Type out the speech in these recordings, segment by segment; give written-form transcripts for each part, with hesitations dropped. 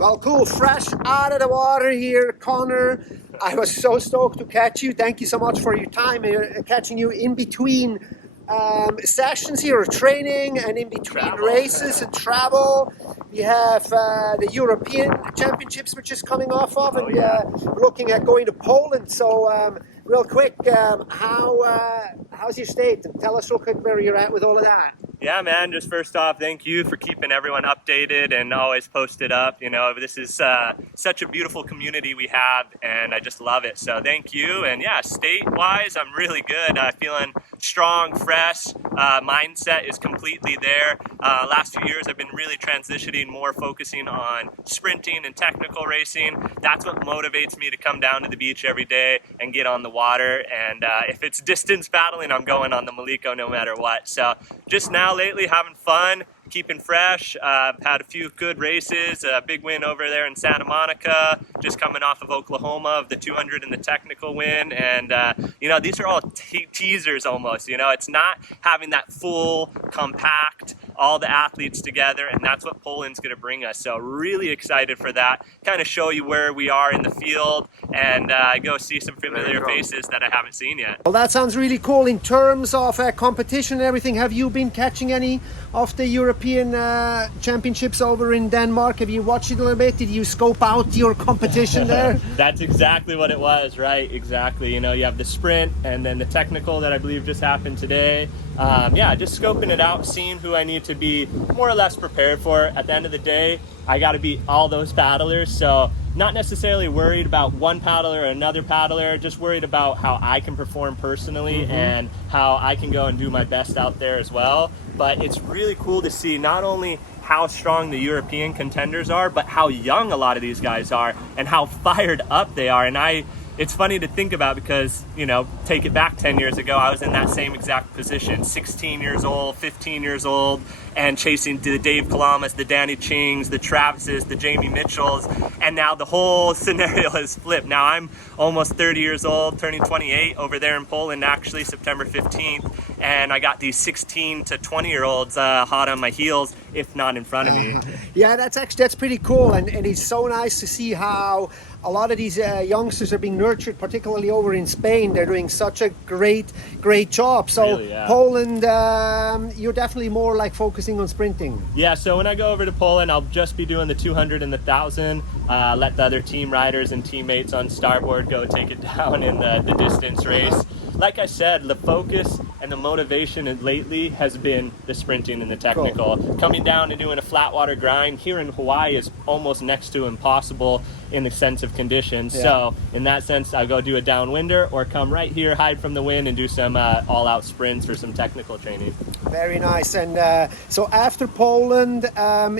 Well, cool. Fresh out of the water here, Connor. I was so stoked to catch you. Thank you so much for your time catching you in between sessions here, or training, and in between races and travel. We have the European Championships, which is coming off of, and we're looking at going to Poland. So, real quick, how's your state? And tell us real quick where you're at with all of that. Yeah, man, just first off, thank you for keeping everyone updated and always posted up. You know, this is such a beautiful community we have, and I just love it. So thank you. And yeah, state-wise, I'm really good. Feeling strong, fresh. Mindset is completely there. Last few years, I've been really transitioning, more focusing on sprinting and technical racing. That's what motivates me to come down to the beach every day and get on the water. And if it's distance paddling, I'm going on the Maliko no matter what. So just now, lately, having fun, keeping fresh. Had a few good races, a big win over there in Santa Monica, just coming off of Oklahoma of the 200 and the technical win. And, you know, these are all teasers almost, you know, it's not having that full, compact, all the athletes together, and that's what Poland's going to bring us. So really excited for that, kind of show you where we are in the field and go see some familiar faces that I haven't seen yet. Well, that sounds really cool. In terms of competition and everything, have you been catching any of the European Championships over in Denmark? Have you watched it a little bit? Did you scope out your competition there? That's exactly what it was, right? Exactly. You know, you have the sprint and then the technical that I believe just happened today. Yeah, just scoping it out, seeing who I need to be more or less prepared for. At the end of the day, I got to beat all those paddlers. So not necessarily worried about one paddler or another paddler, just worried about how I can perform personally and how I can go and do my best out there as well. But it's really cool to see not only how strong the European contenders are, but how young a lot of these guys are and how fired up they are. And it's funny to think about because, you know, take it back 10 years ago, I was in that same exact position, 16 years old, 15 years old, and chasing the Dave Kalamas, the Danny Chings, the Travises, the Jamie Mitchells, and now the whole scenario has flipped. Now I'm almost 30 years old, turning 28 over there in Poland, actually September 15th, and I got these 16 to 20-year-olds hot on my heels, if not in front of me. Yeah, that's pretty cool, and it's so nice to see how a lot of these youngsters are being nurtured, particularly over in Spain. They're doing such a great job. So really, yeah. Poland, you're definitely more like focusing on sprinting. Yeah, so when I go over to Poland, I'll just be doing the 200 and the 1,000. Let the other team riders and teammates on starboard go take it down in the distance race. Like I said, the focus and the motivation lately has been the sprinting and the technical. Cool. Coming down and doing a flat water grind here in Hawaii is almost next to impossible in the sense of conditions. Yeah. So in that sense, I go do a downwinder or come right here, hide from the wind, and do some all-out sprints or some technical training. Very nice. And so after Poland,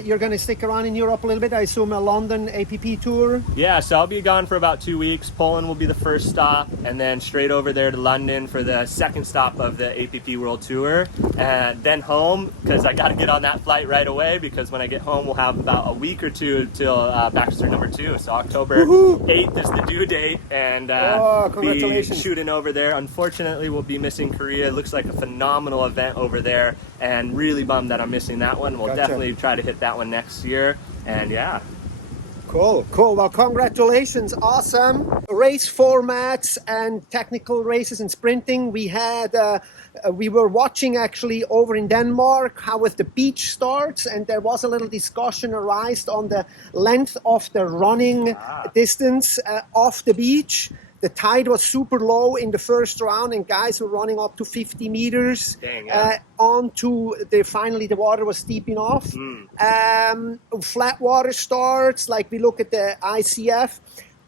you're going to stick around in Europe a little bit, I assume a London APP tour? Yeah, so I'll be gone for about 2 weeks. Poland will be the first stop, and then straight over there to London for the second stop of the APP World Tour. And then home, because I got to get on that flight right away, because when I get home, we'll have about a week or two till Baxter number 2. So October 8th is the due date, and be shooting over there. Unfortunately, we'll be missing Korea. It looks like a phenomenal event over there, and really bummed that I'm missing that one. We'll definitely try to hit that one next year, and yeah. Cool. Well, congratulations. Awesome. Race formats and technical races and sprinting. We were watching actually over in Denmark how with the beach starts, and there was a little discussion arised on the length of the running distance off the beach. The tide was super low in the first round, and guys were running up to 50 meters. Dang, yeah. Finally the water was steeping off. Flat water starts, like we look at the ICF.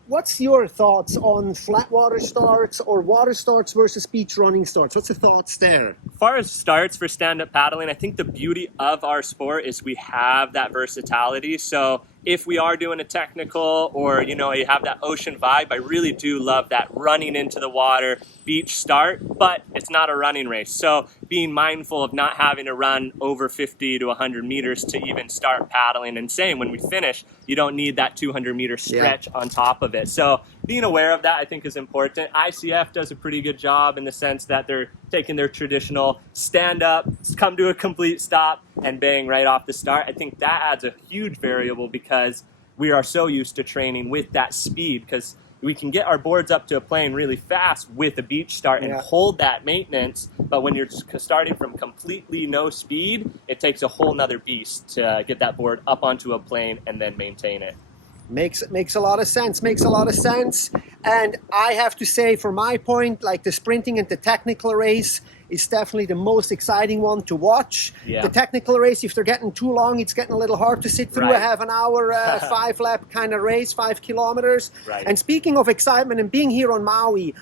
What's your thoughts on flat water starts or water starts versus beach running starts? What's the thoughts there? As far as starts for stand-up paddling, I think the beauty of our sport is we have that versatility. So if we are doing a technical or, you know, you have that ocean vibe, I really do love that running into the water beach start, but it's not a running race. So being mindful of not having to run over 50 to 100 meters to even start paddling. And same, when we finish, you don't need that 200 meter stretch on top of it. So being aware of that, I think, is important. ICF does a pretty good job in the sense that they're taking their traditional stand up, come to a complete stop, and bang right off the start. I think that adds a huge variable because we are so used to training with that speed, because we can get our boards up to a plane really fast with a beach start and hold that maintenance. But when you're starting from completely no speed, it takes a whole nother beast to get that board up onto a plane and then maintain it. Makes a lot of sense. Makes a lot of sense. And I have to say, for my point, like the sprinting and the technical race is definitely the most exciting one to watch. Yeah. The technical race, if they're getting too long, it's getting a little hard to sit through a half an hour, 5-lap kind of race, 5 kilometers. Right. And speaking of excitement and being here on Maui,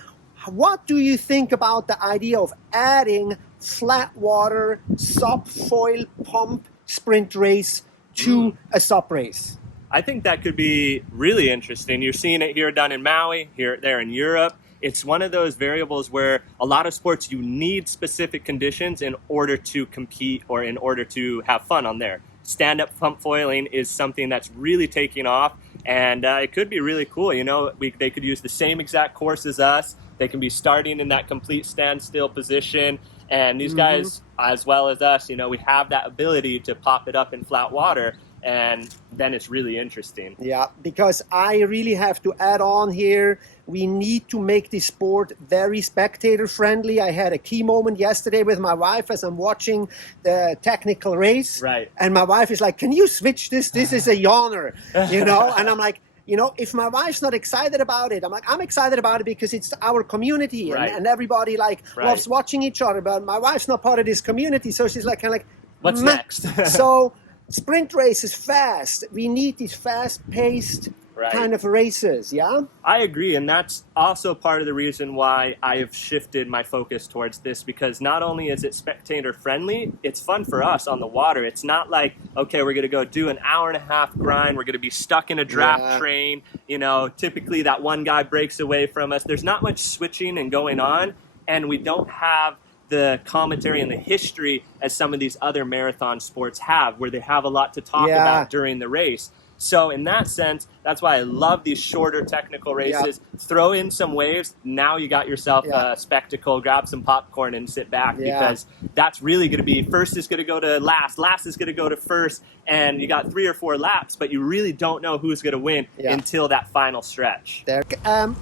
what do you think about the idea of adding flat water SUP foil pump sprint race to a SUP race? I think that could be really interesting. You're seeing it here done in Maui, there in Europe. It's one of those variables where a lot of sports, you need specific conditions in order to compete or in order to have fun on there. Stand-up pump foiling is something that's really taking off, and it could be really cool. You know, they could use the same exact course as us. They can be starting in that complete standstill position. And these guys, as well as us, you know, we have that ability to pop it up in flat water. And then it's really interesting. Yeah, because I really have to add on here, we need to make this sport very spectator friendly. I had a key moment yesterday with my wife as I'm watching the technical race. Right. And my wife is like, can you switch this? This is a yawner, you know? And I'm like, you know, if my wife's not excited about it, I'm like, I'm excited about it because it's our community and everybody like loves watching each other. But my wife's not part of this community. So she's like, kind of like, what's next? So sprint race is fast. We need these fast-paced kind of races, yeah? I agree, and that's also part of the reason why I have shifted my focus towards this, because not only is it spectator-friendly, it's fun for us on the water. It's not like, okay, we're going to go do an hour-and-a-half grind, we're going to be stuck in a draft train, you know, typically that one guy breaks away from us. There's not much switching and going on, and we don't have the commentary and the history as some of these other marathon sports have, where they have a lot to talk about during the race. So in that sense, that's why I love these shorter technical races. Throw in some waves. Now you got yourself a spectacle. Grab some popcorn and sit back, because that's really going to be first is going to go to last. Last is going to go to first. And you got 3 or 4 laps, but you really don't know who's going to win until that final stretch.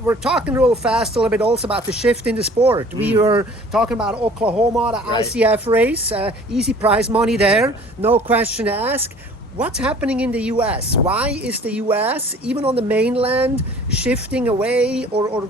We're talking real fast a little bit also about the shift in the sport. We were talking about Oklahoma, the ICF race. Easy prize money there. No question to ask. What's happening in the U.S.? Why is the U.S., even on the mainland, shifting away, or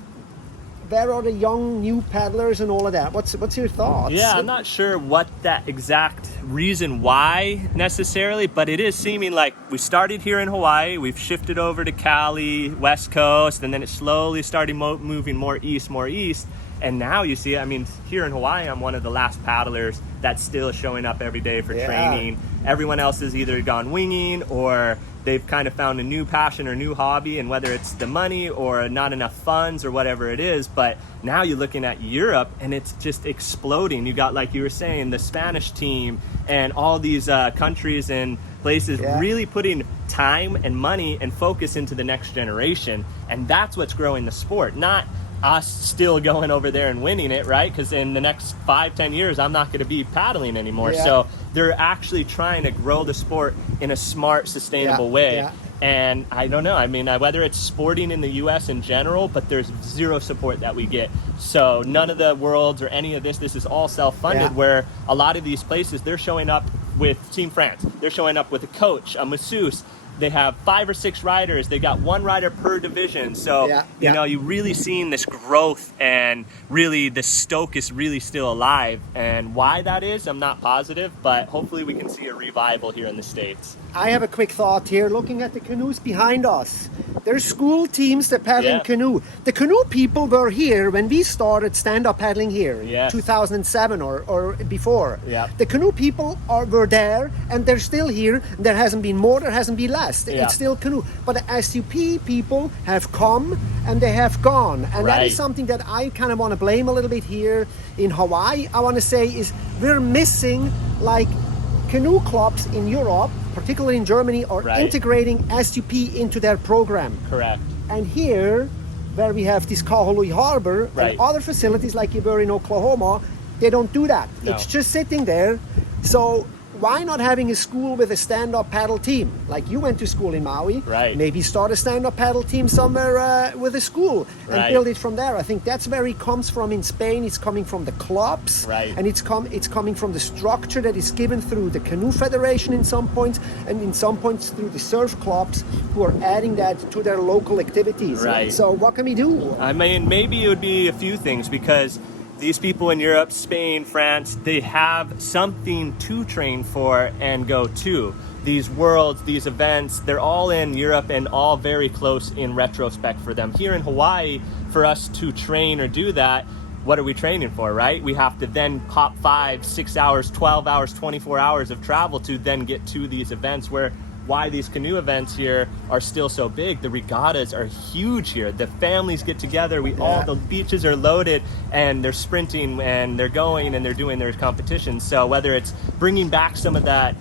where are the young new paddlers and all of that? What's your thoughts? Yeah, I'm not sure what that exact reason why necessarily, but it is seeming like we started here in Hawaii, we've shifted over to Cali, West Coast, and then it slowly started moving more east. And now you see, I mean, here in Hawaii, I'm one of the last paddlers that's still showing up every day for training. Everyone else has either gone winging or they've kind of found a new passion or new hobby, and whether it's the money or not enough funds or whatever it is. But now you're looking at Europe and it's just exploding. You got, like you were saying, the Spanish team and all these countries and places really putting time and money and focus into the next generation. And that's what's growing the sport, not us still going over there and winning it, right? Because in the next 5-10 years, I'm not going to be paddling anymore. So they're actually trying to grow the sport in a smart, sustainable way. And I don't know, I mean, whether it's sporting in the U.S. in general, but there's zero support that we get. So none of the worlds or any of this is all self-funded, where a lot of these places, they're showing up with Team France. They're showing up with a coach, a masseuse. They have 5 or 6 riders. They got 1 rider per division. So, you know, you're really seeing this growth, and really the stoke is really still alive. And why that is, I'm not positive, but hopefully we can see a revival here in the States. I have a quick thought here, looking at the canoes behind us. There's school teams that paddle in canoe. The canoe people were here when we started stand-up paddling here in 2007 or before. The canoe people were there, and they're still here. There hasn't been more, there hasn't been less. It's still canoe. But the SUP people have come and they have gone. And that is something that I kind of want to blame a little bit here in Hawaii. I want to say is we're missing, like, canoe clubs in Europe, particularly in Germany, are integrating SUP into their program. Correct. And here, where we have this Kahului Harbor and other facilities like you were in Oklahoma, they don't do that. It's just sitting there. So why not having a school with a stand-up paddle team? Like you went to school in Maui, right? Maybe start a stand-up paddle team somewhere with a school and right. build it from there. I think that's where it comes from in Spain. It's coming from the clubs, right? And it's coming from the structure that is given through the Canoe Federation in some points, and in some points through the surf clubs who are adding that to their local activities. Right. So what can we do? I mean, maybe it would be a few things, because these people in Europe, Spain, France, they have something to train for and go to. These worlds, these events, they're all in Europe and all very close in retrospect for them. Here in Hawaii, for us to train or do that, what are we training for, right? We have to then hop 5, 6 hours, 12 hours, 24 hours of travel to then get to these events. Where why these canoe events here are still so big. The regattas are huge here. The families get together. All the beaches are loaded, and they're sprinting and they're going and they're doing their competitions. So whether it's bringing back some of that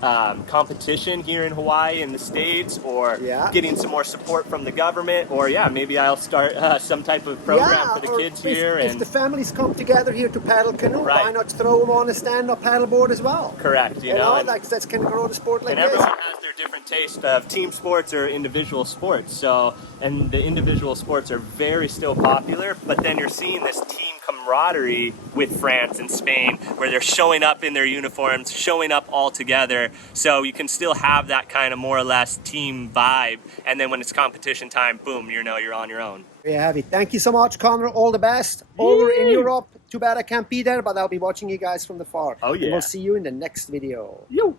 competition here in Hawaii and the States, or getting some more support from the government, or maybe I'll start some type of program for the kids here. If the families come together here to paddle canoe, why not throw them on a stand-up paddleboard as well? Correct. You know, like that's can grow the sport like and this. Everyone has their different taste of team sports or individual sports. So, and the individual sports are very still popular, but then you're seeing this team camaraderie with France and Spain, where they're showing up in their uniforms, showing up all together. So you can still have that kind of more or less team vibe. And then when it's competition time, boom, you know, you're on your own. Very happy. Thank you so much, Connor. All the best over in Europe. Too bad I can't be there, but I'll be watching you guys from the far. Oh yeah. And we'll see you in the next video. Yo.